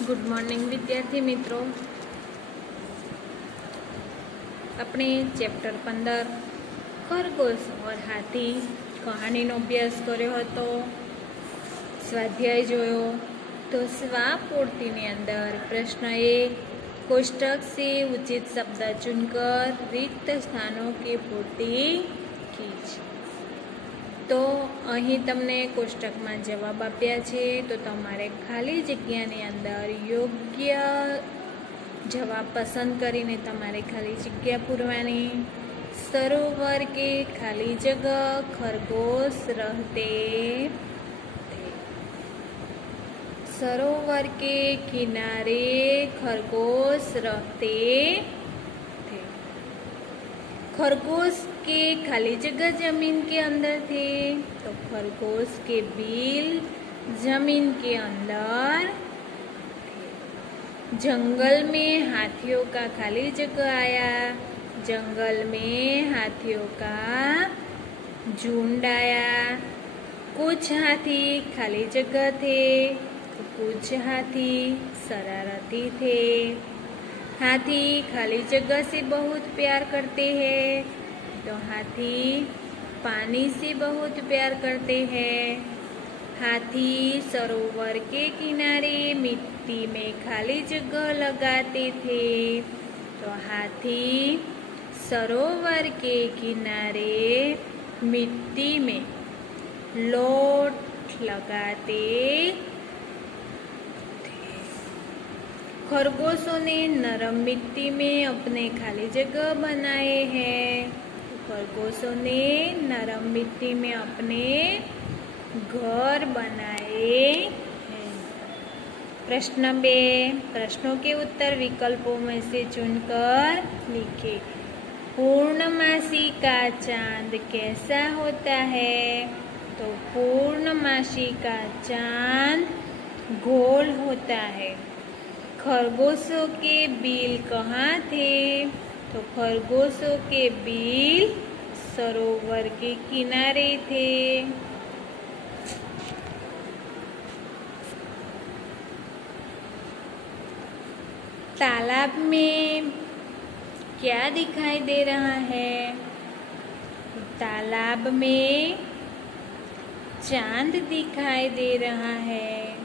Good morning विद्यार्थी मित्रों। अपने चैप्टर 15 खरगोश और हाथी कहानी नो अभ्यास कर्यो हतो। स्वाध्याय जोयो तो स्वापूर्ति ने अंदर प्रश्न 1 कोष्टक से उचित शब्द चुनकर रिक्त स्थानों की पूर्ति कीजिए। तो अहीं तमने कोष्टक में जवाब आप्या छे तो तमारे खाली जग्यानी अंदर योग्य जवाब पसंद करीने तमारे खाली जग्या पूरवानी। सरोवर के खाली जगह खरगोश रहते थे। सरोवर के किनारे खरगोश रहते थे। खरगोश के खाली जगह जमीन के अंदर थे तो खरगोश के बिल जमीन के अंदर थे। जंगल में हाथियों का खाली जगह आया। जंगल में हाथियों का झुंड आया। कुछ हाथी खाली जगह थे तो कुछ हाथी शरारती थे। हाथी खाली जगह से बहुत प्यार करते हैं तो हाथी पानी से बहुत प्यार करते हैं। हाथी सरोवर के किनारे मिट्टी में खाली जगह लगाते थे तो हाथी सरोवर के किनारे मिट्टी में लोट लगाते। खरगोशों ने नरम मिट्टी में अपने खाली जगह बनाए हैं। खरगोशों ने नरम मिट्टी में अपने घर बनाए हैं। प्रश्न 2 प्रश्नों के उत्तर विकल्पों में से चुनकर लिखें। पूर्णमासी का चांद कैसा होता है? तो पूर्णमासी का चांद गोल होता है। खरगोशों के बिल कहाँ थे? तो खरगोशों के बिल सरोवर के किनारे थे। तालाब में क्या दिखाई दे रहा है? तालाब में चांद दिखाई दे रहा है।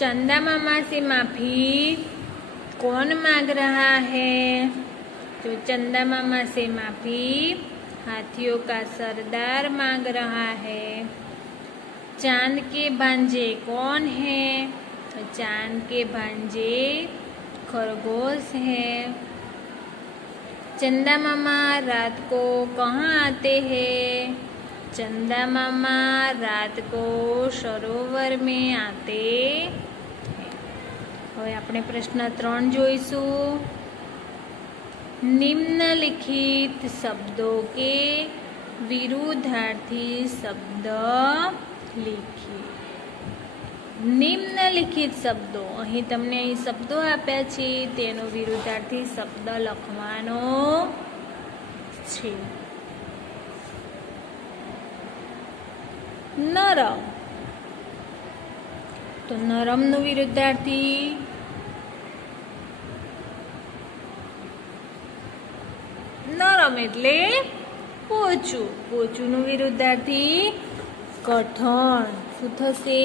चंदा मामा से माफी कौन मांग रहा है? तो चंदा मामा से माफी हाथियों का सरदार मांग रहा है। चांद के भांजे कौन है? तो चांद के भांजे खरगोश है। चंदा मामा रात को कहाँ आते हैं? चंदा मामा रात को सरोवर में आते हैं। હવે આપણે પ્રશ્ન 3 જોઈશું। निम्नलिखित शब्दों के विरुद्धार्थी शब्द लिखिए। निम्नलिखित शब्दों અહીં તમને અહીં શબ્દો આપ્યા છે તેનો વિરુદ્ધાર્થી શબ્દ લખવાનો છે। નરમ તો નરમનો વિરુદ્ધાર્થી નરમ એટલે પોચું। પોચુંનું વિરુદ્ધાર્થી કઠણ। શું થશે?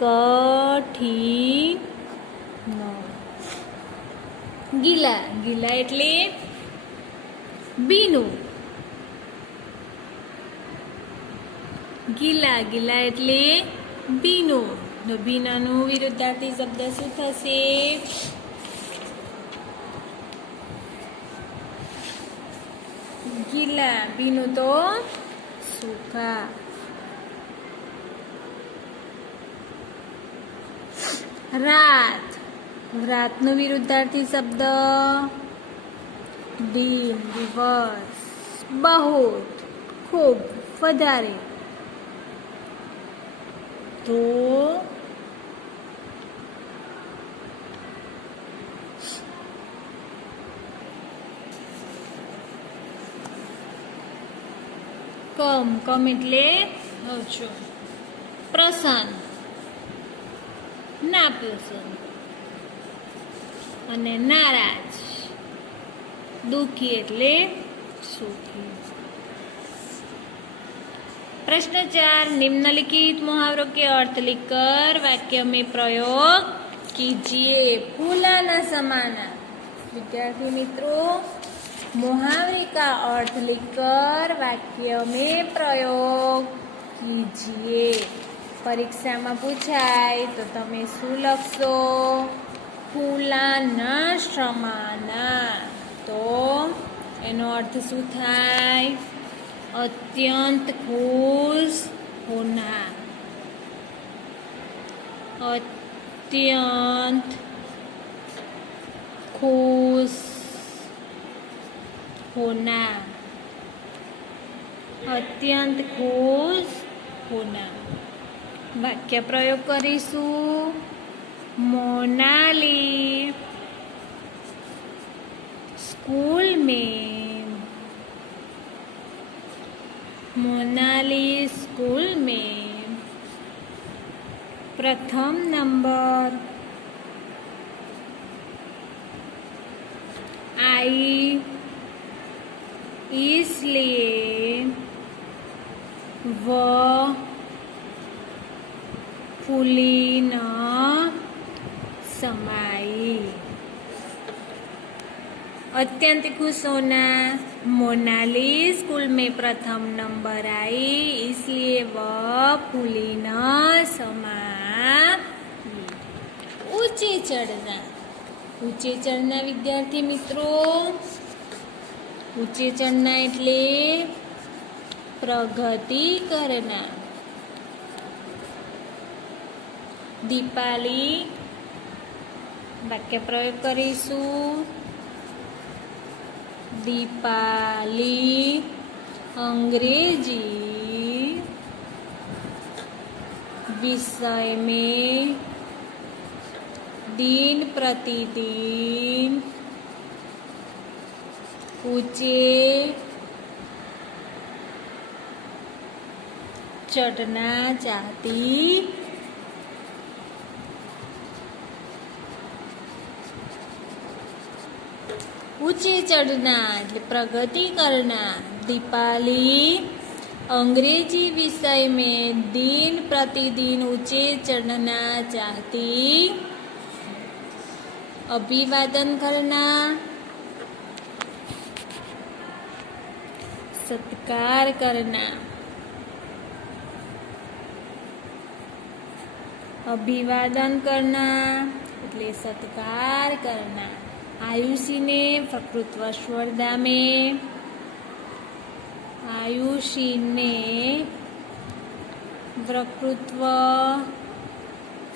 કઠિન। ગીલા ગીલા એટલે ભીનું। ગીલા ગીલા એટલે ભીનું। તો ભીનાનું વિરુદ્ધાર્થી શબ્દ શું થશે? ગીલા। ભીનું તો સૂકા। રાત રાતનો વિરુદ્ધાર્થી શબ્દ दिन दिवस। बहुत खूब વધારે। तो कम એટલે ઓછો. પ્રસન્ન, નાપસંદ. અને નારાજ, દુઃખી એટલે સુખી. प्रश्न 4, निम्नलिखित मुहावरों के अर्थ लिखकर वाक्य में प्रयोग कीजिए. फूलाना समाना. विद्यार्थी मित्रों, मुहावरे का अर्थ लिखकर वाक्य में प्रयोग कीजिए. परीक्षा में पूछाय तो तमे शू लखशो? फूलाना समाना. तो एनो अर्थ शू थाय? अत्यंत खुश होना. अत्यंत खुश होना. अत्यंत खुश होना. वाक्य प्रयोग करीशू. मोनाली स्कूल में प्रथम नंबर आई, इसलिए वह फूली न समाई. अत्यंत खुश होना. मोनाली स्कूल में प्रथम नंबर आई, इसलिए वह फूली न समाई. ऊंचे चढ़ना. ऊंचे चढ़ना विद्यार्थी मित्रों, ऊंचे चढ़ना એટલે प्रगति करना. दीपाली वाक्य प्रयोग करीशू. दीपाली अंग्रेजी विषय में दिन प्रतिदिन ऊंचे चढ़ना चाहती. ऊंचे चढ़ना એટલે प्रगति करना. दीपाली अंग्रेजी विषय में दिन प्रतिदिन ऊंचे चढ़ना चाहती. अभिवादन करना. सत्कार करना. अभिवादन करना એટલે सत्कार करना. आयुषी ने वक्तृत्व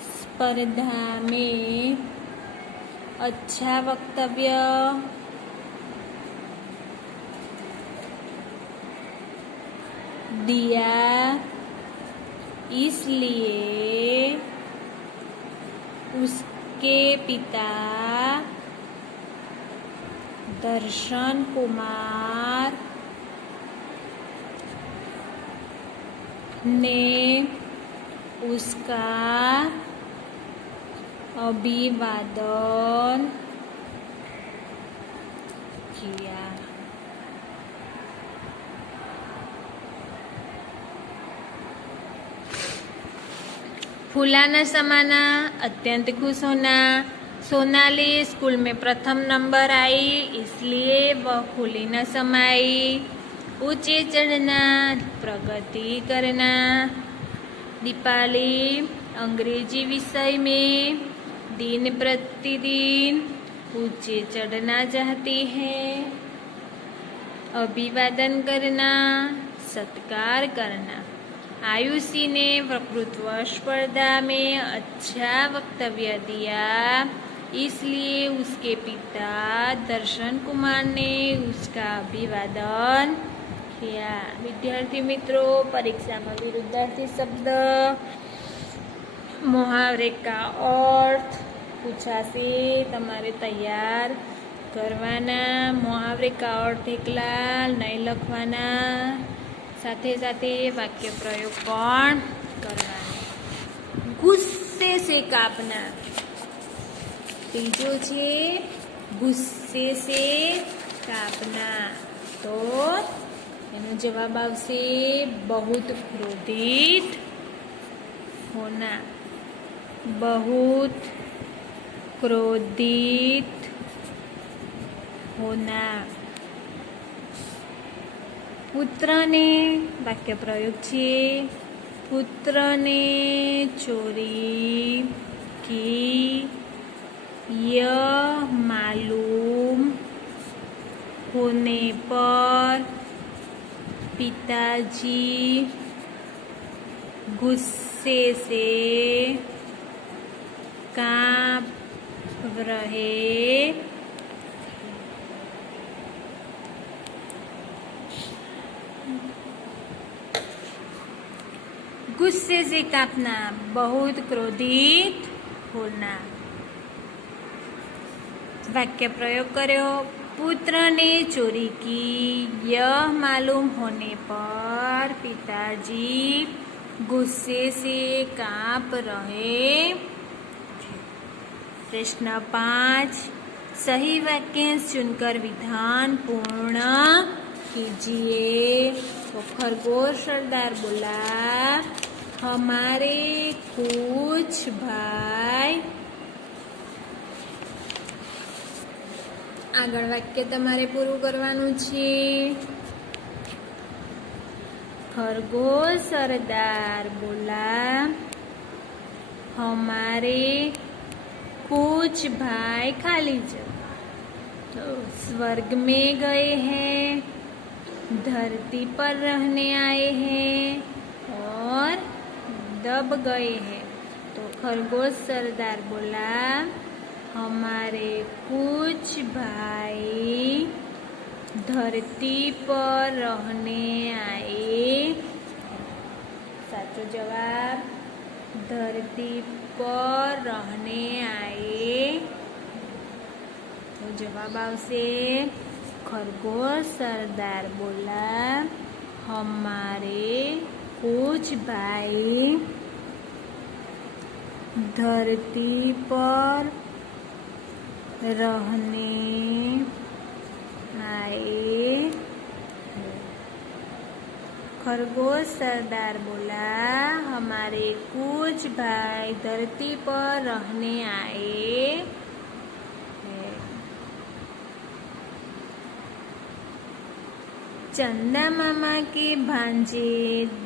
स्पर्धा में अच्छा वक्तव्य दिया, इसलिए उसके पिता दर्शन कुमार ने उसका अभिवादन किया. फूलाना समाना. अत्यंत खुश होना. सोनाली स्कूल में प्रथम नंबर आई, इसलिए वह फूली न समाई. ऊंचे चढ़ना प्रगति करना. दीपाली अंग्रेजी विषय में दिन प्रतिदिन ऊंचे चढ़ना चाहती है. अभिवादन करना, सत्कार करना. आयुषी ने वक्तृत्व स्पर्धा में अच्छा वक्तव्य दिया, इसलिए उसके पिता दर्शन कुमार ने उसका अभिवादन किया. विद्यार्थी मित्रों, परीक्षा में विरुद्धार्थी शब्द मुहावरे का अर्थ पूछाશે, તમારે તૈયાર કરવાના. मुहावरे का अर्थ એકલા નહીં લખવાના. સાથે સાથે વાક્ય પ્રયોગ પણ કરવાનો. ગુસ્સે સે કાપના. ત્રીજો છે ગુસ્સે સે કાપના. તો એનો જવાબ આવશે बहुत क्रोधित होना. बहुत क्रोधित होना. પુત્રને વાક્ય પ્રયોગ છે પુત્રને ચોરી की यह मालूम होने पर पिताजी गुस्से से कांप रहे. गुस्से से कांपना, बहुत क्रोधित होना. वाक्य प्रयोग करो. पुत्र ने चोरी की, यह मालूम होने पर पिताजी गुस्से से कांप रहे. प्रश्न 5. सही वाक्यांश चुनकर विधान पूर्ण कीजिए. तो खरगोश सरदार बोला हमारे कुछ भाई. આગળ વાક્ય તમારે પૂરું કરવાનું છે. खरगोश सरदार बोला हमारे कुछ भाई खाली जगह तो स्वर्ग में गए हैं, धरती पर रहने आए हैं और दब गए हैं. तो खरगोश सरदार बोला हमारे कुछ भाई धरती पर रहने आए. साचो जवाब धरती पर रहने आए. तो जवाब आवशे खरगोश सरदार बोला हमारे कुछ भाई धरती पर रहने आए. खरगोश सरदार बोला हमारे कुछ भाई धरती पर रहने आए. चंदा मामा के भांजे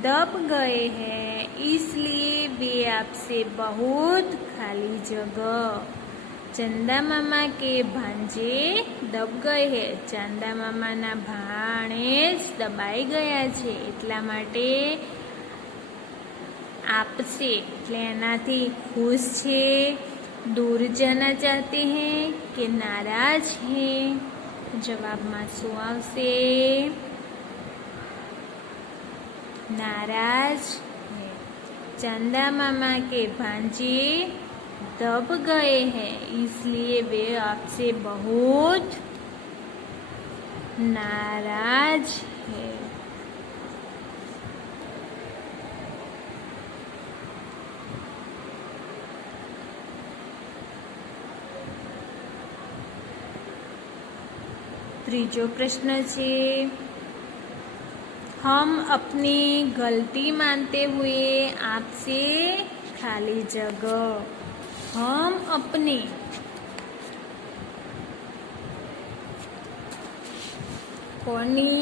दब गए हैं, इसलिए वे आपसे बहुत खाली जगह. चंदा मामा के भांजे दब गए है. चंदा मामा ना भाणेज दबाई गया छे એટલા માટે आपसे એટલે એનાથી खुश છે. दूर जाना चाहते हैं कि नाराज हैं. जवाब में શું આવશે नाराज है. चंदा मामा के भांजे दब गए हैं इसलिए वे आपसे बहुत नाराज है. ત્રીજો પ્રશ્ન છે हम अपनी गलती मानते हुए आपसे खाली जगह. हम अपनी कोनी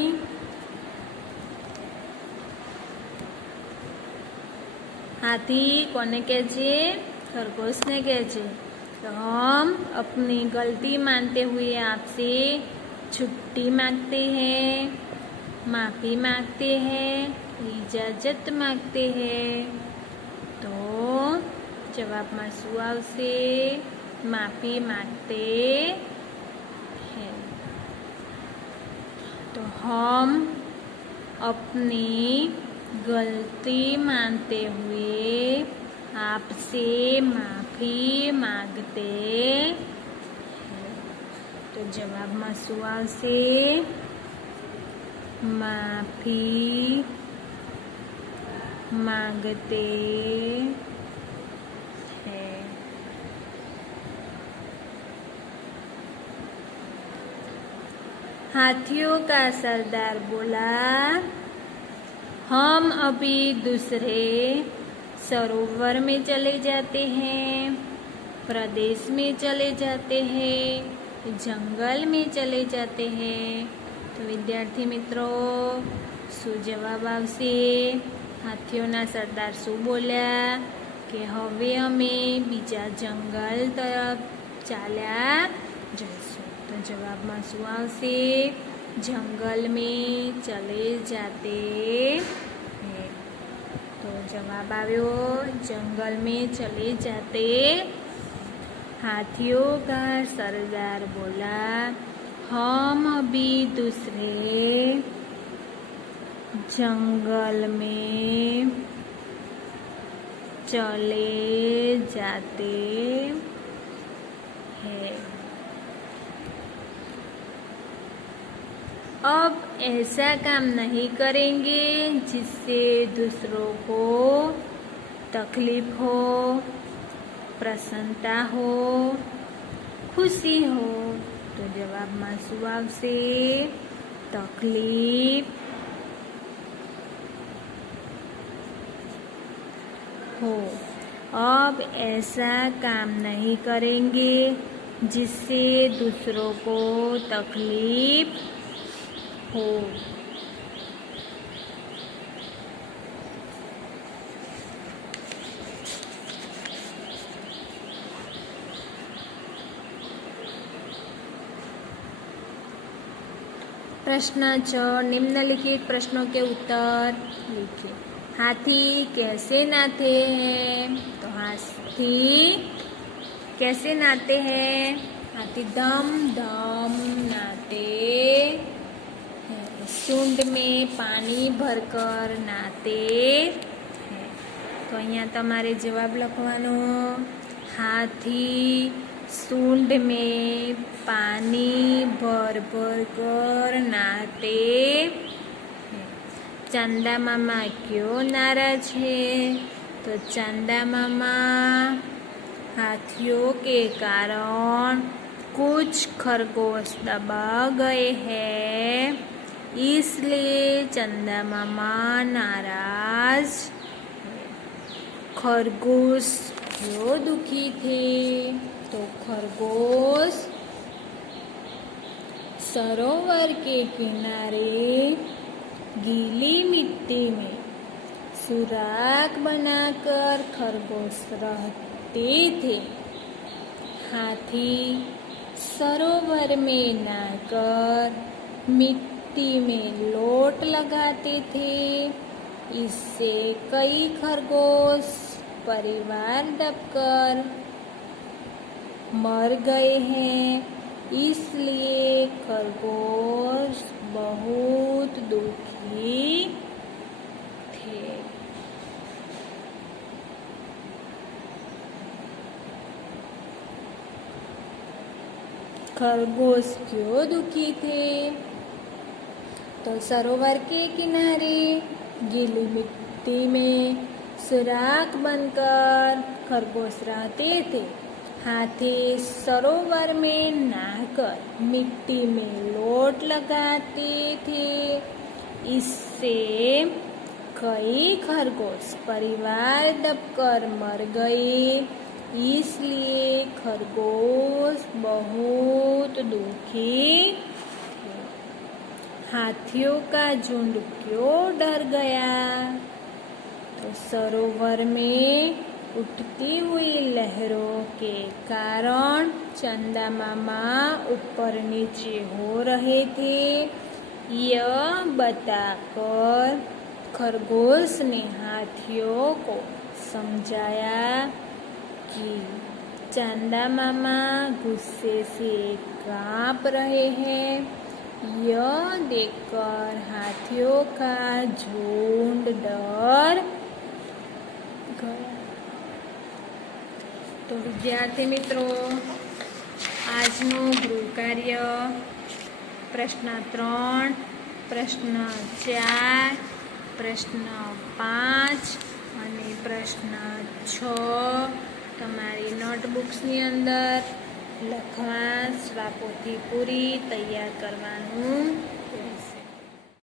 हाथी कोने कहे खरगोश ने कहे. तो हम अपनी गलती मानते हुए आपसे छुट्टी मांगते हैं, माफ़ी मांगते हैं, इजाज़त मांगते हैं. तो जवाब में શું આવશે माफ़ी मांगते हैं. तो हम अपनी गलती मानते हुए आपसे माफ़ी मांगते हैं. तो जवाब में શું આવશે माफ़ी मांगते हैं। हाथियों का सरदार बोला, हम अभी दूसरे सरोवर में चले जाते हैं, प्रदेश में चले जाते हैं, जंगल में चले जाते हैं। तो विद्यार्थी मित्रों, શું જવાબ આવશે? હાથીઓના સરદાર શું બોલ્યા કે હવે અમે બીજા જંગલ તરફ ચાલ્યા જઈશું। તો જવાબમાં શું આવશે? જંગલ में चले जाते हैं। तो जवाब આવ્યો जंगल में चले जाते। हाथियों का सरदार बोला, हम अभी दूसरे जंगल में चले जाते हैं। अब ऐसा काम नहीं करेंगे जिससे दूसरों को तकलीफ हो, प्रसन्नता हो, खुशी हो। तो जवाब में શું આવશે? तकलीफ हो। अब ऐसा काम नहीं करेंगे जिससे दूसरों को तकलीफ हो। प्रश्न 4, निम्नलिखित प्रश्नों के उत्तर लिखिए। हाथी कैसे नहाते हैं? तो हाथी कैसे नहाते हैं? हाथी दम दम नहाते हैं। सूंड में पानी भरकर नहाते हैं। तो अहींया तमारे जवाब लखवानो। हाथी सूंड में पानी भर भर कर नहाते हैं। चंदा मामा क्यों नाराज है? तो चंदा मामा हाथियों के कारण कुछ खरगोश दबा गए हैं, इसलिए चंदा मामा नाराज है। खरगोश क्यों दुखी थे? तो खरगोश सरोवर के किनारे गीली मिट्टी में सुराख बनाकर खरगोश रहते थे। हाथी सरोवर में नहाकर मिट्टी में लोट लगाते थे। इससे कई खरगोश परिवार दबकर मर गए हैं, इसलिए खरगोश बहुत दुखी थे। खरगोश क्यों दुखी थे? तो सरोवर के किनारे गीली मिट्टी में सुराख बनकर खरगोश रहते थे। हाथी सरोवर में नहाकर मिट्टी में लोट लगाते थे। इससे कई खरगोश परिवार दबकर मर गए, इसलिए खरगोश बहुत दुखी थे। हाथियों का झुंड क्यों डर गया? तो सरोवर में उठती हुई लहरों के कारण चंदा मामा ऊपर नीचे हो रहे थे। यह बताकर खरगोश ने हाथियों को समझाया कि चंदा मामा गुस्से से कांप रहे हैं। यह देखकर हाथियों का झुंड डर गया। तो विद्यार्थी मित्रों, આજનું ગૃહ કાર્ય પ્રશ્ન 3, પ્રશ્ન 4 પ્રશ્ન 5 અને પ્રશ્ન 6 તમારી નોટબુક્સની અંદર લખવા, સ્વાપોથી પૂરી તૈયાર કરવાનું